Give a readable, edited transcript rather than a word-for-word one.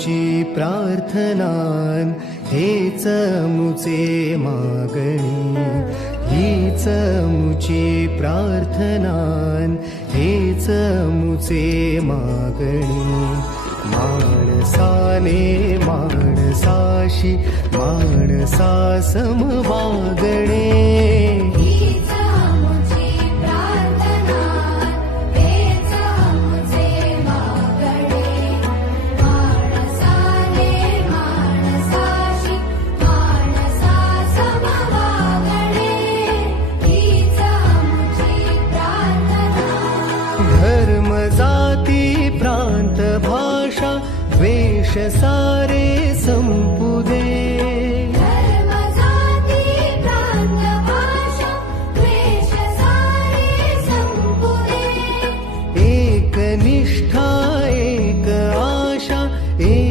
मुची प्रार्थनान हेच मुचे मागणी, हीच मुची प्रार्थनान हेच मुचे मागणी. माणसाने माणसाशी माणसा सम वागणे, धर्म जाती प्रांत भाषा द्वेष सारे संपू दे. धर्म जाती प्रांत भाषा द्वेष सारे संपू दे. एक निष्ठा एक आशा एक